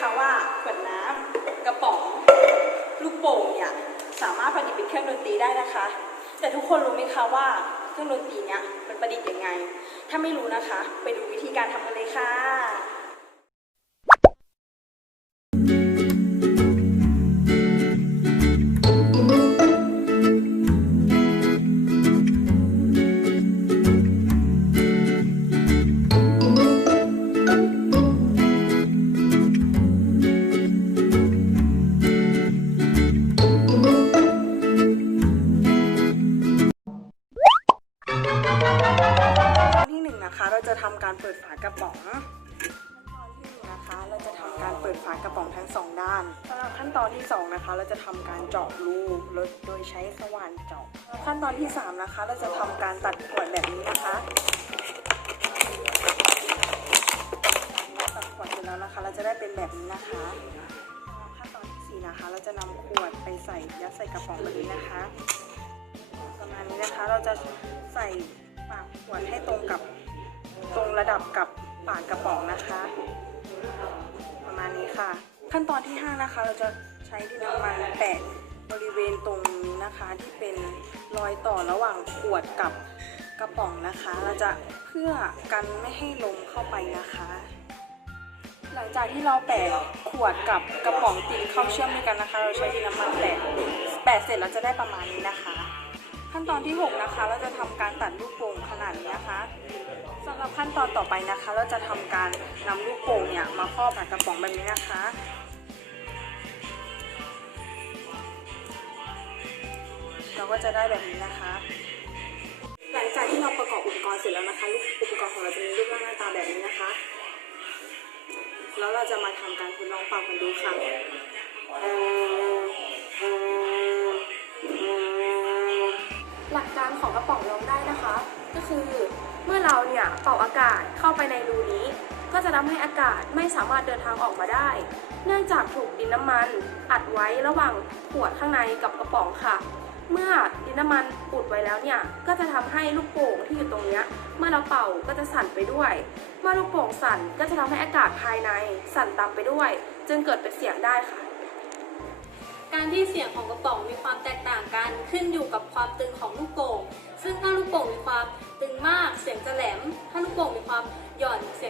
คะว่าขวดน้ำกระป๋อง ลูกโป่งเนี่ยสามารถประดิษฐ์เป็นเครื่องดนตรีได้นะคะ แต่ทุกคนรู้ไหมคะว่าเครื่องดนตรีเนี่ยมันประดิษฐ์ยังไง ถ้าไม่รู้นะคะ ไปดูวิธีการทำกันเลยค่ะ การเปิดฝากระป๋องขั้นตอนที่หนึ่งนะคะ เราจะทำการเปิดฝากระป๋องทั้งสองด้านสำหรับขั้นตอนที่สองนะคะ เราจะทำการเจาะรูโดยใช้สว่านเจาะขั้นตอนที่สามนะคะ เราจะทำการตัดขวดแบบนี้นะคะตัดขวดเสร็จแล้วนะคะ เราจะได้เป็นแบบนี้นะคะขั้นตอนที่สี่นะคะ เราจะนำขวดไปใส่ยัดใส่กระป๋องแบบนี้นะคะ ประมาณนี้นะคะเราจะใส่ปากขวดให้ตรงกับ ระดับกับปากกระป๋องนะคะ ประมาณนี้ค่ะ ขั้นตอนที่ 5 นะคะ เราจะใช้ดินน้ำมันแปะบริเวณตรงนี้นะคะที่เป็นรอยต่อระหว่างขวดกับกระป๋องนะคะ เราจะเพื่อกันไม่ให้ลมเข้าไปนะคะ หลังจากที่เราแปะขวดกับกระป๋องติดเข้าเชื่อมด้วยกันนะคะ เราใช้ดินน้ำมันแปะแปะเสร็จเราจะได้ประมาณนี้นะคะ ขั้นตอนที่ 6 นะคะ เราจะทำการตัดลูกโป่งขนาดนี้นะคะำหรับขั้นตอนต่อไปนะคะ เราจะทำการนำลูกโป่งเนี่ยมาครอบกับกระป๋องแบบนี้นะคะเราก็จะได้แบบนี้นะคะ หลังจากที่เราประกอบอุปกรณ์เสร็จแล้วนะคะลูกอุปกรณ์ของเราจะมีรูปร่างหน้าตาแบบนี้นะคะ แล้วเราจะมาทำการทดลองเป่ากันดูค่ะหลักการของกระป๋องลองได้นะคะ ก็คือ เมื่อเราเนี่ยเป่าอากาศเข้าไปในรูนี้ ก็จะทำให้อากาศไม่สามารถเดินทางออกมาได้ เนื่องจากถูกดินน้ำมันอัดไว้ระหว่างขวดข้างในกับกระป๋องค่ะ เมื่อดินน้ำมันอุดไว้แล้วเนี่ยก็จะทำให้ลูกโป่งที่อยู่ตรงนี้เมื่อเราเป่าก็จะสั่นไปด้วย เมื่อลูกโป่งสั่นก็จะทำให้อากาศภายในสั่นตามไปด้วย จึงเกิดเป็นเสียงได้ค่ะการที่เสียงของกระป๋องมีความแตกต่างกันขึ้นอยู่กับความตึงของลูกโป่ง ซึ่งถ้าลูกโป่งมีความตึงมากเสียงจะแหลม ถ้าลูกโป่งมีความหย่อนเสียง